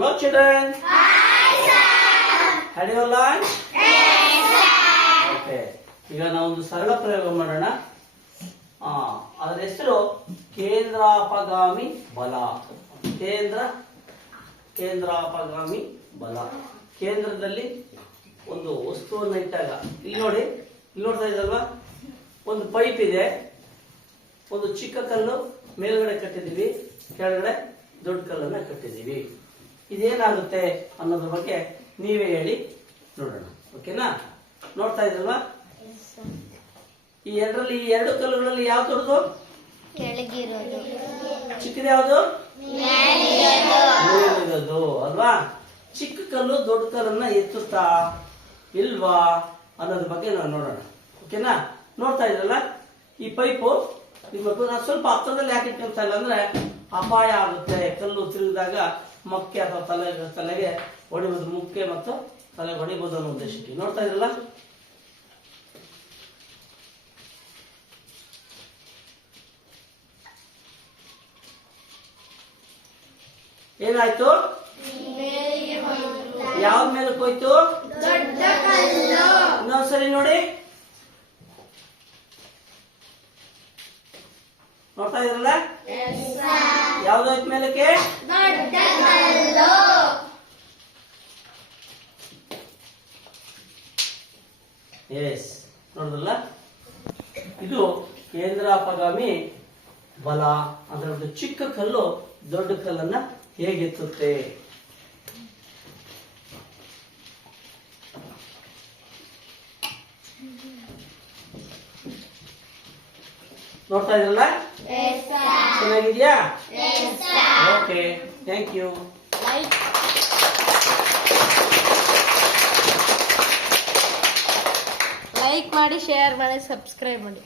Hello children. Hi sir. Had your lunch? Yes sir. Okay. ಈಗ ನಾವು ಒಂದು ಸರಳ ಪ್ರಯೋಗ ಮಾಡೋಣ. ಅದರ ಹೆಸರು ಕೇಂದ್ರಾಪಗಾಮಿ ಬಲ. ಕೇಂದ್ರಾಪಗಾಮಿ ಬಲ. ಕೇಂದ್ರದಲ್ಲಿ ಒಂದು ವಸ್ತುವನ್ನು ಇಟ್ಟಾಗ ಇಲ್ಲಿ ನೋಡ್ತಾ ಇದ್ದಲ್ವಾ, ಒಂದು ಪೈಪ್ ಇದೆ, ಒಂದು ಚಿಕ್ಕ ಕಲ್ಲು ಮೇಲ್ಗಡೆ ಕಟ್ಟಿದೀವಿ, ಕೆಳಗಡೆ ದೊಡ್ಡ ಕಲ್ಲನ್ನ ಕಟ್ಟಿದೀವಿ. ಇದೇನಾಗುತ್ತೆ ಅನ್ನೋದ್ರ ಬಗ್ಗೆ ನೀವೇ ಹೇಳಿ ನೋಡೋಣ. ಓಕೆನಾ? ನೋಡ್ತಾ ಇದ್ರಲ್ವಾ, ಈ ಎರಡು ಕಲ್ಲುಗಳಲ್ಲಿ ಯಾವ್ದು ದೊಡ್ಡದು? ಚಿಕ್ಕದ ಯಾವುದು? ಮೇಲಿರೋದು ಅಲ್ವಾ? ಚಿಕ್ಕ ಕಲ್ಲು ದೊಡ್ಡ ಕಲ್ಲನ್ನ ಎತ್ತುತ್ತಾ ಇಲ್ವಾ ಅನ್ನೋದ್ರ ಬಗ್ಗೆ ನಾವು ನೋಡೋಣ. ಓಕೆನಾ? ನೋಡ್ತಾ ಇದ್ರಲ್ಲ, ಈ ಪೈಪು ನಿಮ್ಮದು ನಾವು ಸ್ವಲ್ಪ ಹತ್ರದಲ್ಲಿ ಯಾಕೆ ಇಟ್ಕೊಳ್ತಾ ಇಲ್ಲ ಅಂದ್ರೆ ಅಪಾಯ ಆಗುತ್ತೆ. ಕಲ್ಲು ತಿರುಗಿದಾಗ ಮೊಕ್ಕೆ ಅಥವಾ ತಲೆಗೆ ಹೊಡಿಬಹುದು, ಮುಕ್ಕೆ ಮತ್ತು ತಲೆಗೆ ಹೊಡಿಬಹುದು ಅನ್ನೋ ಉದ್ದೇಶಕ್ಕೆ. ನೋಡ್ತಾ ಇದ್ರಲ್ಲ, ಏನಾಯ್ತು? ಯಾವ ಮೇಲೆ ಹೋಯ್ತು? ಇನ್ನೊಂದ್ಸರಿ ನೋಡಿ. ನೋಡ್ತಾ ಇದ್ರಲ್ಲ, ಯಾವ್ದೋಯ್ತು ಮೇಲಕ್ಕೆ? ಎಸ್, ನೋಡಿದ್ರಲ್ಲ, ಇದು ಕೇಂದ್ರಾಪಗಾಮಿ ಬಲ. ಅದರ ಒಂದು ಚಿಕ್ಕ ಕಲ್ಲು ದೊಡ್ಡ ಕಲ್ಲನ್ನ ಹೇಗೆತ್ತುತ್ತೆ. ನೋಡ್ತಾ ಇದ್ರಲ್ಲ, ಚೆನ್ನಾಗಿದ್ಯಾ? Okay, thank you. ಲೈಕ್ ಮಾಡಿ, ಶೇರ್ ಮಾಡಿ, ಸಬ್ಸ್ಕ್ರೈಬ್ ಮಾಡಿ.